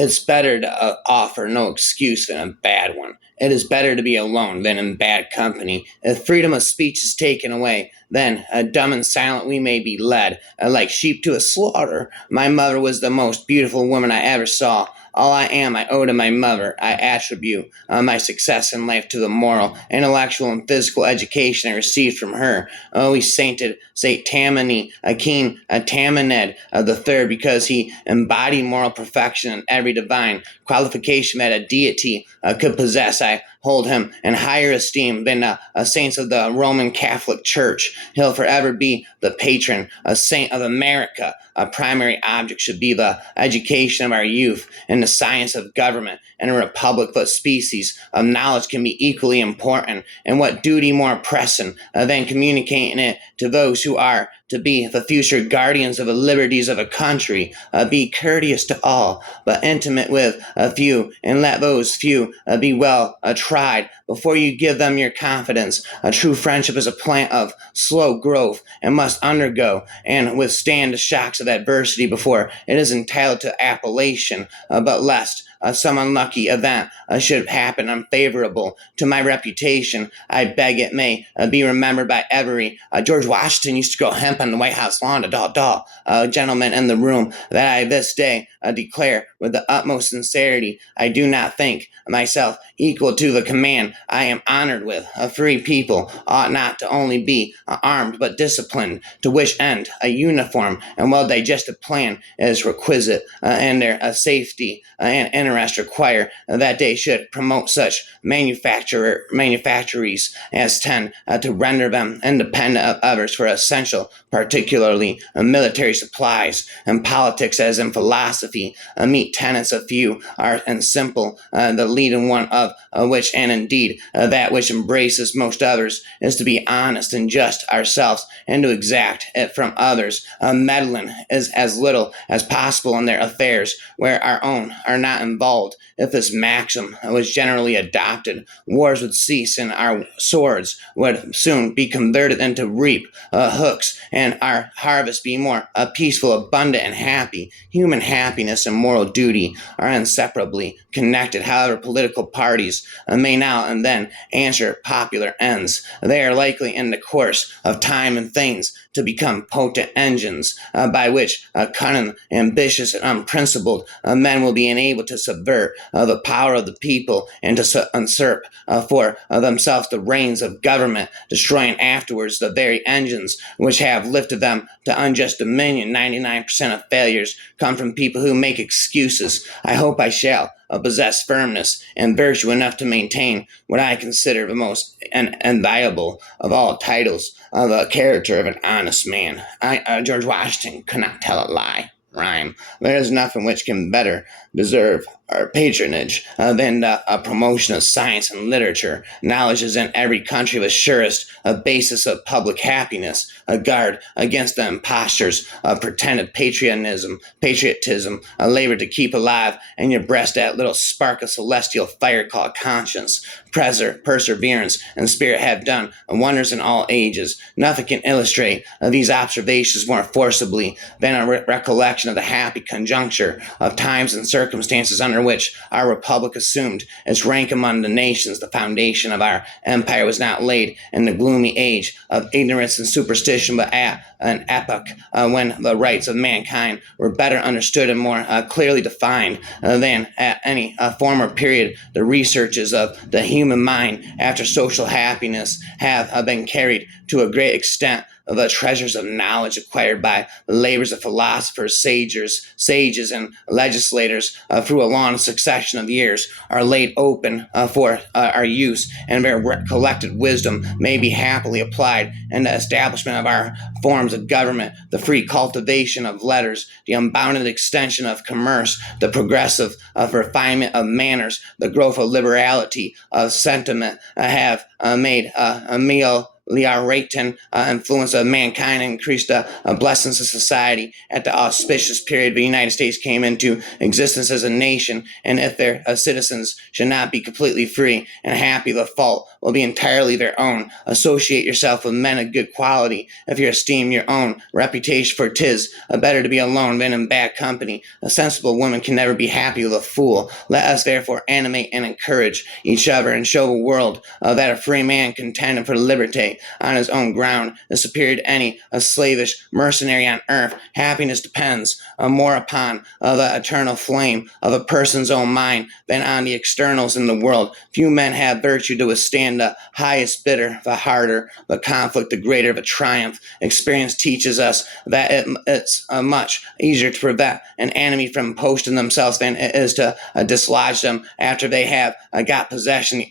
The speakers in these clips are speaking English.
It's better to offer no excuse than a bad one. It is better to be alone than in bad company. If freedom of speech is taken away, then dumb and silent we may be led, like sheep to a slaughter. My mother was the most beautiful woman I ever saw. All I am, I owe to my mother. I attribute my success in life to the moral, intellectual, and physical education I received from her. We sainted Saint Tammany, King Tamaned the third, because he embodied moral perfection in every divine qualification that a deity could possess. I hold him in higher esteem than saints of the Roman Catholic Church. He'll forever be the patron, a saint of America. A primary object should be the education of our youth in the science of government. In a republic, the species of knowledge can be equally important. And what duty more pressing than communicating it to those who are to be the future guardians of the liberties of a country? Be courteous to all, but intimate with a few, and let those few be well tried before you give them your confidence. A true friendship is a plant of slow growth and must undergo and withstand the shocks of adversity before it is entitled to appellation. But lest some unlucky event should happen unfavorable to my reputation, I beg it may be remembered by every George Washington used to grow hemp on the White House lawn to gentlemen in the room, that I this day declare with the utmost sincerity I do not think myself equal to the command I am honored with. A free people ought not to only be armed but disciplined, to which end a uniform and well digested plan is requisite, and their safety and interest require that they should promote such manufactories as tend to render them independent of others for essential, particularly military supplies. In politics, as in philosophy, meet tenets of few are and simple, the leading one of which, and indeed that which embraces most others, is to be honest and just ourselves, and to exact it from others, meddling is as little as possible in their affairs where our own are not involved. If this maxim was generally adopted, wars would cease and our swords would soon be converted into hooks, and our harvest be more peaceful, abundant, and happy. Human happiness and moral duty are inseparably connected. However, political parties may now and then answer popular ends. They are likely in the course of time and things to become potent engines by which cunning, ambitious, and unprincipled men will be enabled to subvert the power of the people and to usurp for themselves the reins of government, destroying afterwards the very engines which have lifted them to unjust dominion. 99% of failures come from people who make excuses. I hope I shall possess firmness and virtue enough to maintain what I consider the most inviolable of all titles of the character of an honest man. George Washington could not tell a lie. Rhyme. There is nothing which can better deserve our patronage than a promotion of science and literature. Knowledge is in every country the surest basis of public happiness, a guard against the impostures of pretended patriotism, a labor to keep alive in your breast that little spark of celestial fire called conscience. Perseverance and spirit have done wonders in all ages. Nothing can illustrate these observations more forcibly than a recollection of the happy conjuncture of times and circumstances under which our republic assumed its rank among the nations. The foundation of our empire was not laid in the gloomy age of ignorance and superstition, but at an epoch when the rights of mankind were better understood and more clearly defined than at any former period. The researches of the human mind after social happiness have been carried to a great extent. The treasures of knowledge acquired by the labors of philosophers, sages, and legislators through a long succession of years are laid open for our use, and their collected wisdom may be happily applied in the establishment of our forms of government, the free cultivation of letters, the unbounded extension of commerce, the progressive refinement of manners, the growth of liberality of sentiment have made a meal influence of mankind and increased blessings of society at the auspicious period the United States came into existence as a nation, and if their citizens should not be completely free and happy, the fault will be entirely their own. Associate yourself with men of good quality, if you esteem your own reputation, for 'tis better to be alone than in bad company. A sensible woman can never be happy with a fool. Let us therefore animate and encourage each other, and show the world that a free man contending for liberty on his own ground is superior to any a slavish mercenary on earth. Happiness depends more upon the eternal flame of a person's own mind than on the externals in the world. Few men have virtue to withstand the highest bitter, the harder the conflict, the greater the triumph. Experience teaches us that it's much easier to prevent an enemy from posting themselves than it is to dislodge them after they have got possession. The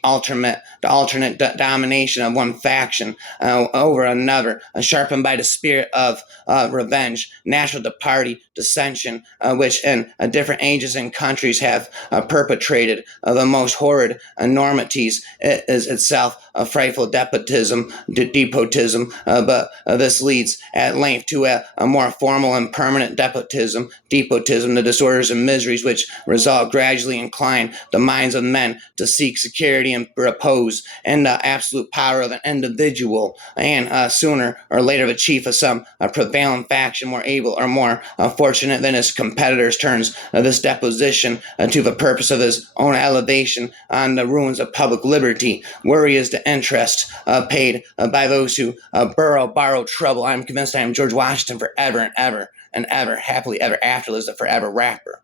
alternate domination of one faction over another, sharpened by the spirit of revenge, natural to party dissension, which in different ages and countries have perpetrated the most horrid enormities. It is itself a frightful despotism, but this leads at length to a more formal and permanent despotism, the disorders and miseries which result gradually incline the minds of men to seek security and repose in the absolute power of an individual, and sooner or later the chief of some prevailing faction, more able or more fortunate than his competitors, turns this deposition to the purpose of his own elevation on the ruins of public liberty. Worry is the interest paid by those who borrow trouble. I'm convinced I am George Washington forever and ever and ever. Happily ever after lives the forever rapper.